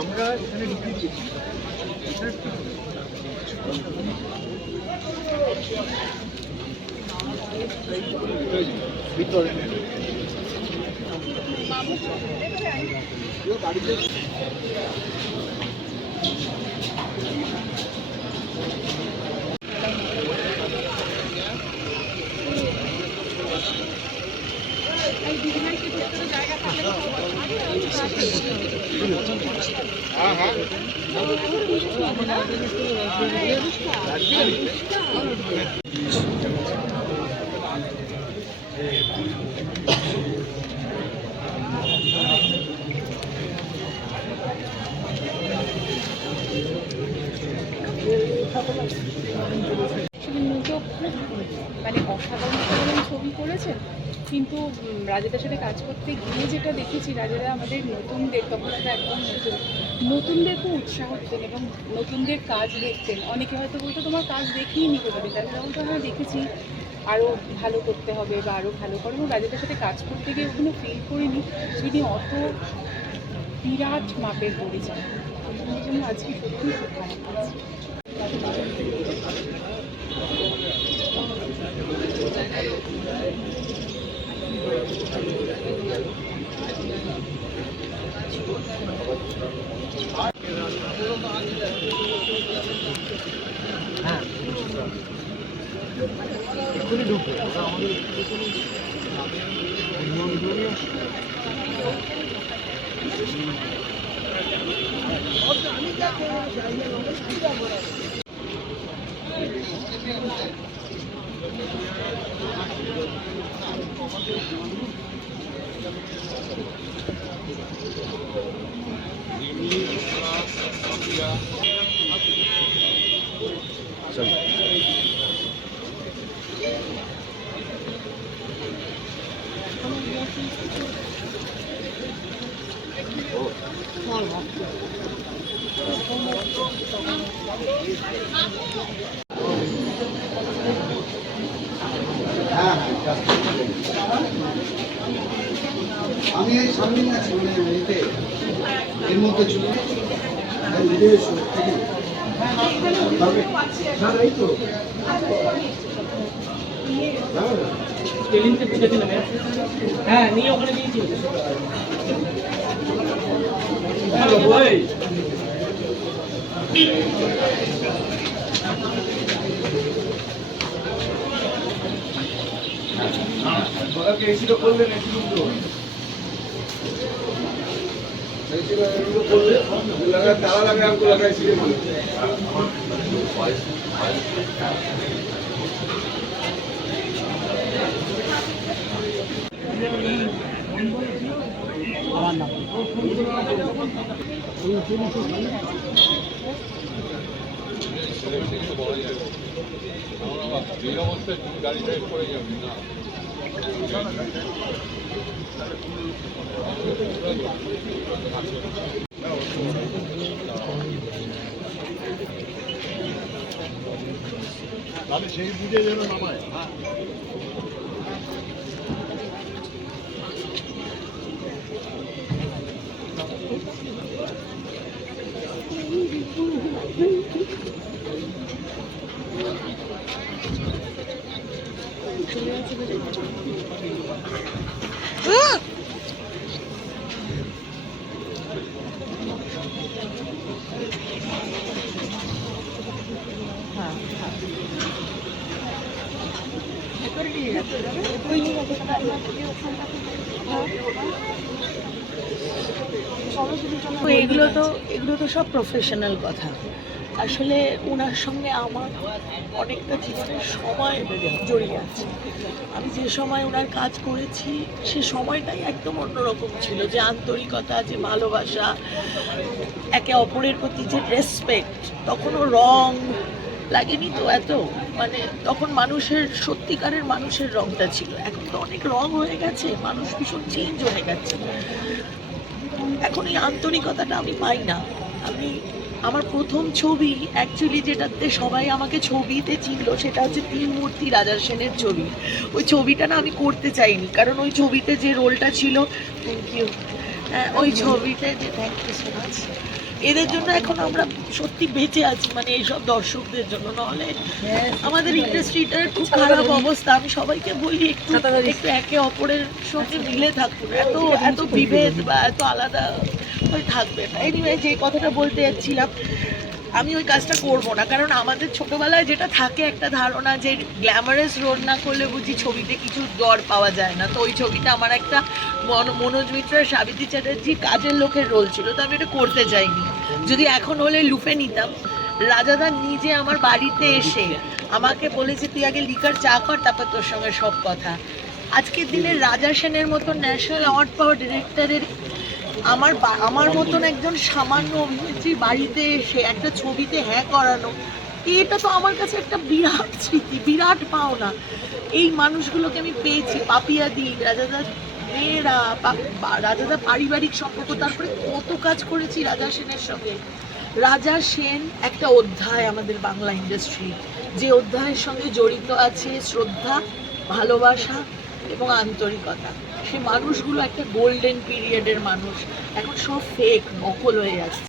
আমরা এখানে ঢুকে দিয়েছি ভিতরে গাড়িতে মানে অসাধারণ ছবি করেছেন, কিন্তু রাজেদার সাথে কাজ করতে গিয়ে যেটা দেখেছি, রাজেদা আমাদের নতুনদের, তখন আমরা একদম নতুনদের খুব উৎসাহ দিতেন এবং নতুনদের কাজ দেখতেন। অনেকে হয়তো বলতো তোমার কাজ দেখেই নিতে পারি, তাহলে বলতো হ্যাঁ দেখেছি, আরও ভালো করতে হবে বা আরও ভালো করে। এবং রাজেদার সাথে কাজ করতে গিয়ে ওখানে ফিল করিনি তিনি অত বিরাট মাপের পরিচয়, এই জন্য আজকে সত্যিই খুব ভালো লাগছে। হ্যাঁ এক্ষুনি ঢুকবে আমাদের আমি এই সামনে আছি এতে এর মধ্যে ছিল হ্যাঁ নিয়ে ওখানে দিয়েছি এসিটা করলেন তারা লাগে আর লাগাই আমার নাম অবস্থায় তুমি গাড়ি ড্রাইভ করে যাবি না তাহলে সেই বুঝে যেন নামায় এগুলো তো সব প্রফেশনাল কথা। আসলে ওনার সঙ্গে আমার অনেকটা জীবনের সময় জড়িয়ে আছে। আমি যে সময় ওনার কাজ করেছি সে সময়টাই একদম অন্যরকম ছিল, যে আন্তরিকতা, যে ভালোবাসা, একে অপরের প্রতি যে রেসপেক্ট। তখনও রং লাগেনি তো এত, মানে তখন মানুষের সত্যিকারের মানুষের রংটা ছিল। এখন তো অনেক রং হয়ে গেছে, মানুষ ভীষণ চেঞ্জ হয়ে গেছে। এখন এই আন্তরিকতাটা আমি পাই না। আমার প্রথম ছবি অ্যাকচুয়ালি যেটাতে সবাই আমাকে ছবিতে চিনলো সেটা হচ্ছে তিন মূর্তি রাজা সেনের ছবি। ওই ছবিটা না আমি করতে চাইনি, কারণ ওই ছবিতে যে রোলটা ছিল, থ্যাংক ইউ, ওই ছবিতে যে থ্যাংক ইউ সো মাচ, এদের জন্য এখন আমরা সত্যি বেঁচে আছি, মানে এইসব দর্শকদের জন্য, নাহলে আমাদের ইন্ডাস্ট্রিটার খুব খারাপ অবস্থা। আমি সবাইকে বলি একটু একটু একে অপরের সঙ্গে মিলে থাকুন, এত এত বিভেদ বা এত আলাদা হয়ে থাকবে না। এনিওয়ে, যে কথাটা বলতে যাচ্ছিলাম, আমি ওই কাজটা করবো না, কারণ আমাদের ছোটবেলায় যেটা থাকে একটা ধারণা যে গ্ল্যামারাস রোল না করলে বুঝি ছবিতে কিছু দর পাওয়া যায় না। তো ওই ছবিটা আমার একটা মনোজ মিত্র আর সাবিত্রী চ্যাটার্জি কাজের লোকের রোল ছিল, তো আমি এটা করতে চাইনি। যদি এখন হলে লুফে নিতাম। রাজাদা নিজে আমার বাড়িতে এসে আমাকে বলেছে তুই আগে লিকার চা কর, তারপর তোর সঙ্গে সব কথা। আজকের দিনে রাজা সেনের মতো ন্যাশনাল অ্যাওয়ার্ড পাওয়া ডিরেক্টরের আমার মতন একজন সামান্য অভিনেত্রী বাড়িতে এসে একটা ছবিতে হ্যাঁ করানো, এটা তো আমার কাছে একটা বিরাট স্মৃতি, বিরাট পাওনা। এই মানুষগুলোকে আমি পেয়েছি, পাপিয়া দি, রাজাদার মেয়েরা, রাজাদা পারিবারিক সম্পর্ক, তারপরে কত কাজ করেছি রাজা সেনের সঙ্গে। রাজা সেন একটা অধ্যায় আমাদের বাংলা ইন্ডাস্ট্রি, যে অধ্যায়ের সঙ্গে জড়িত আছে শ্রদ্ধা, ভালোবাসা এবং আন্তরিকতা। সে মানুষগুলো একটা গোল্ডেন পিরিয়ডের মানুষ, এখন সব ফেক, নকল হয়ে যাচ্ছে।